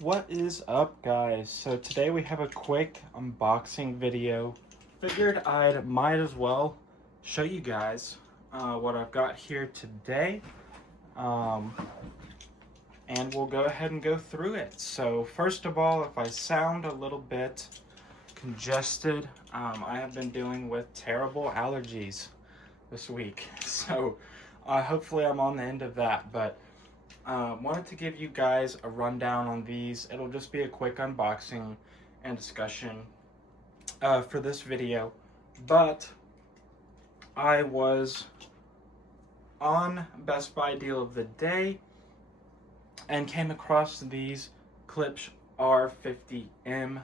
What is up, guys? So today we have a quick unboxing video. Figured I might as well show you guys what I've got here today, and we'll go ahead and go through it. So first of all, if I sound a little bit congested, I have been dealing with terrible allergies this week, so hopefully I'm on the end of that. But wanted to give you guys a rundown on these. It'll just be a quick unboxing and discussion for this video. But I was on Best Buy deal of the day and came across these Klipsch R-50M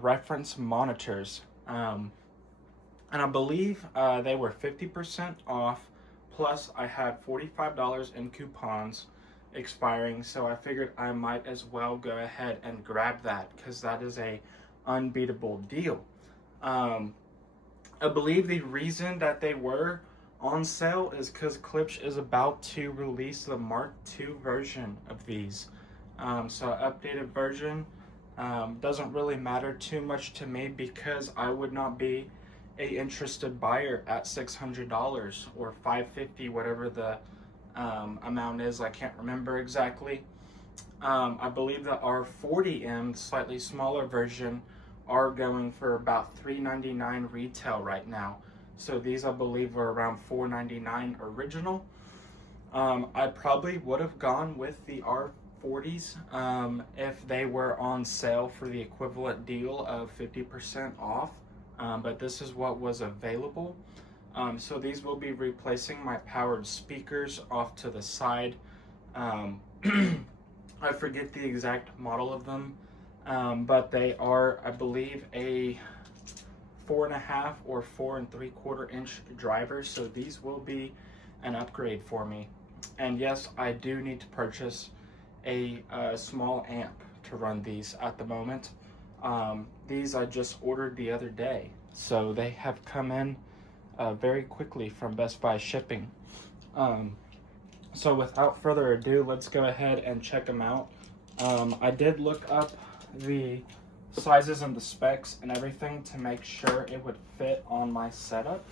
reference monitors. And I believe they were 50% off, plus I had $45 in coupons expiring, so I figured I might as well go ahead and grab that because that is a unbeatable deal. I believe the reason that they were on sale is because Klipsch is about to release the Mark II version of these. So updated version doesn't really matter too much to me because I would not be a interested buyer at $600 or $550, whatever the amount is. I can't remember exactly. I believe the R-40M, the slightly smaller version, are going for about $399 retail right now. So these, I believe, are around $499 original. I probably would have gone with the R-40s if they were on sale for the equivalent deal of 50% off. But this is what was available. So these will be replacing my powered speakers off to the side. I forget the exact model of them, but they are, I believe, a 4.5 or 4 3/4 inch driver. So these will be an upgrade for me. And yes, I do need to purchase a small amp to run these at the moment. These I just ordered the other day, so they have come in very quickly from Best Buy shipping. So without further ado, let's go ahead and check them out. I did look up the sizes and the specs and everything to make sure it would fit on my setup.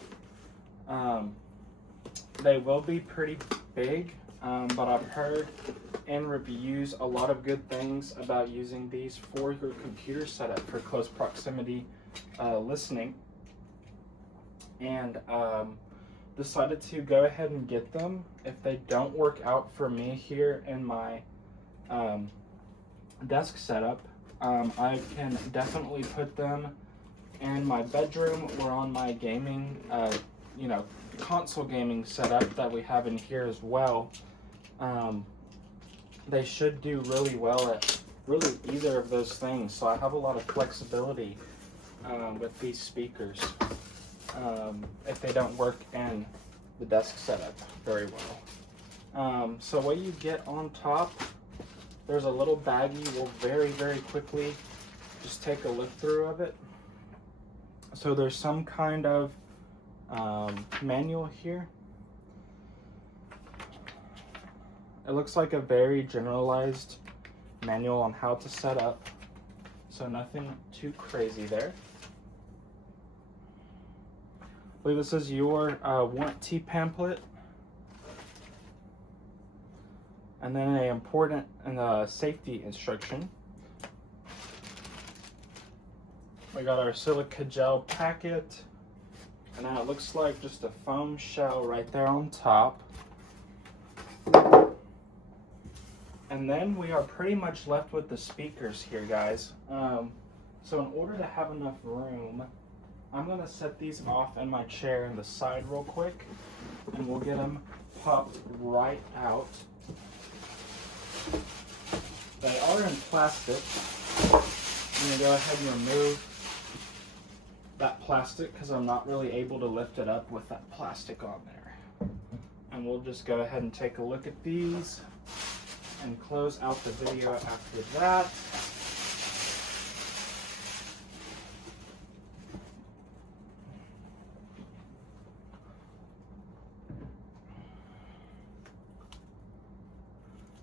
They will be pretty big, but I've heard in reviews a lot of good things about using these for your computer setup for close proximity listening, and decided to go ahead and get them. If they don't work out for me here in my desk setup, I can definitely put them in my bedroom or on my gaming console gaming setup that we have in here as well. They should do really well at really either of those things, so I have a lot of flexibility with these speakers if they don't work in the desk setup very well. So what you get on top, there's a little baggie. We'll very quickly just take a look through of it. So there's some kind of manual here. It looks like a very generalized manual on how to set up, so nothing too crazy there. I believe this is your warranty pamphlet, and then an important safety instruction. We got our silica gel packet, and then it looks like just a foam shell right there on top. And then we are pretty much left with the speakers here, guys. So in order to have enough room, I'm gonna set these off in my chair in the side real quick, and we'll get them popped right out. They are in plastic. I'm gonna go ahead and remove that plastic because I'm not really able to lift it up with that plastic on there. And we'll just go ahead and take a look at these and close out the video after that.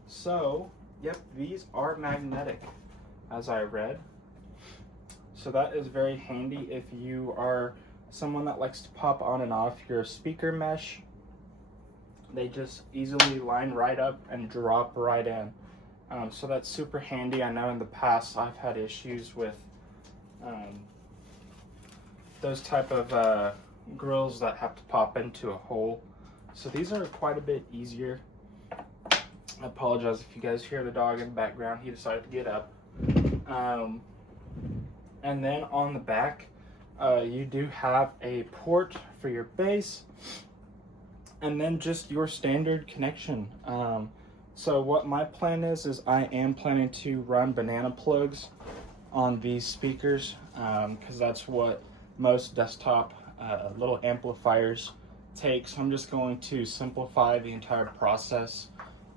So Yep, these are magnetic, as I read. So that is very handy if you are someone that likes to pop on and off your speaker mesh. They just easily line right up and drop right in. So that's super handy. I know in the past I've had issues with those type of grills that have to pop into a hole. So these are quite a bit easier. I apologize if you guys hear the dog in the background. He decided to get up. And then on the back, you do have a port for your bass, and then just your standard connection. So what my plan is I am planning to run banana plugs on these speakers, because that's what most desktop little amplifiers take. So I'm just going to simplify the entire process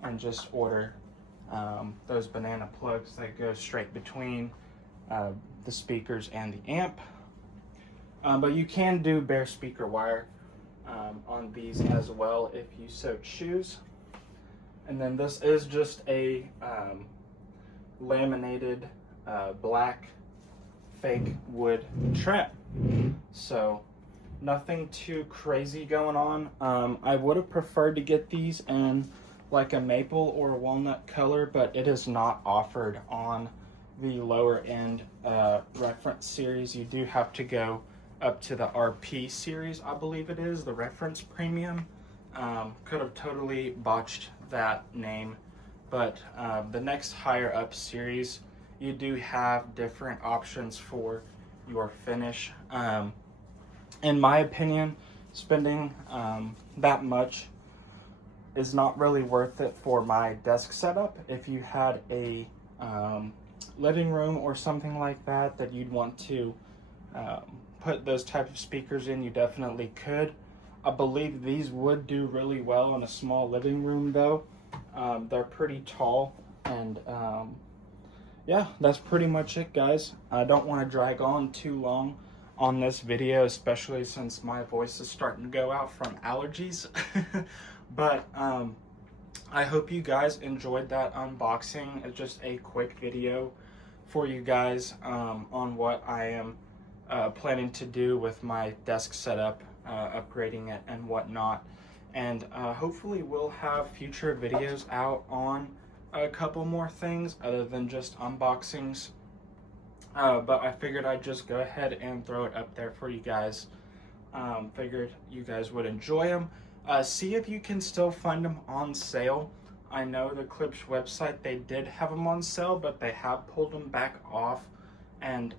and just order those banana plugs that go straight between the speakers and the amp. But you can do bare speaker wire on these as well if you so choose. And then this is just a laminated black fake wood trap. So nothing too crazy going on. I would have preferred to get these in like a maple or walnut color, but it is not offered on the lower end reference series. You do have to go up to the RP series, I believe it is, the reference premium. Could have totally botched that name, but the next higher up series, you do have different options for your finish. In my opinion, spending that much is not really worth it for my desk setup. If you had a living room or something like that that you'd want to put those type of speakers in, you definitely could. I believe these would do really well in a small living room though. They're pretty tall, and yeah, that's pretty much it, guys. I don't want to drag on too long on this video, especially since my voice is starting to go out from allergies. But I hope you guys enjoyed that unboxing. It's just a quick video for you guys on what I am planning to do with my desk setup, upgrading it and whatnot. And hopefully we'll have future videos out on a couple more things other than just unboxings. But I figured I'd just go ahead and throw it up there for you guys. Figured you guys would enjoy them. See if you can still find them on sale. I know the Klipsch website, they did have them on sale, but they have pulled them back off. And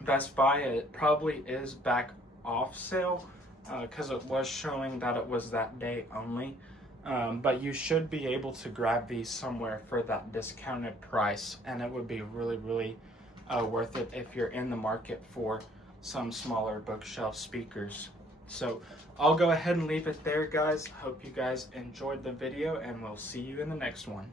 Best Buy, it probably is back off sale because it was showing that it was that day only. But you should be able to grab these somewhere for that discounted price, and it would be really, really worth it if you're in the market for some smaller bookshelf speakers. So I'll go ahead and leave it there, guys. Hope you guys enjoyed the video, and we'll see you in the next one.